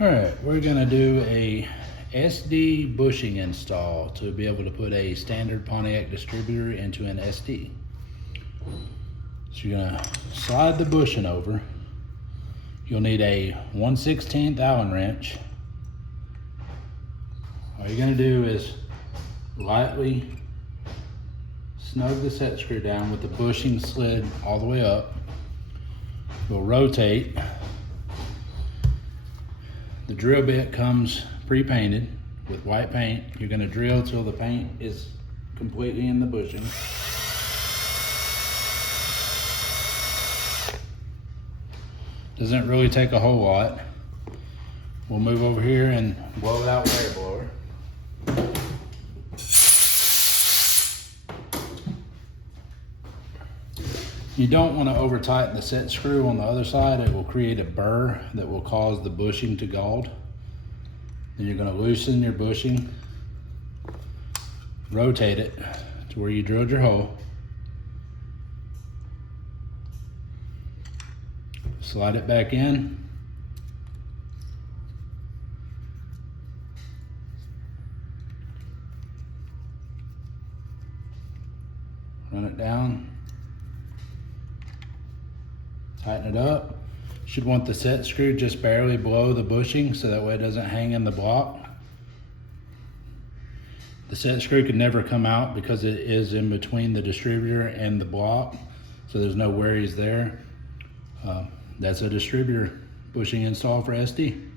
All right, we're gonna do a SD bushing install to be able to put a standard Pontiac distributor into an SD. So you're gonna slide the bushing over. You'll need a 1/16 Allen wrench. All you're gonna do is lightly snug the set screw down with the bushing slid all the way up. We'll rotate. The drill bit comes pre-painted with white paint. You're gonna drill till the paint is completely in the bushing. Doesn't really take a whole lot. We'll move over here and blow it out with air blower. You don't want to over tighten the set screw on the other side. It will create a burr that will cause the bushing to gald. Then you're going to loosen your bushing, rotate it to where you drilled your hole, slide it back in, run it down, tighten it up. Should want the set screw just barely below the bushing so that way it doesn't hang in the block. The set screw can never come out because it is in between the distributor and the block, so there's no worries there. That's a distributor bushing install for SD.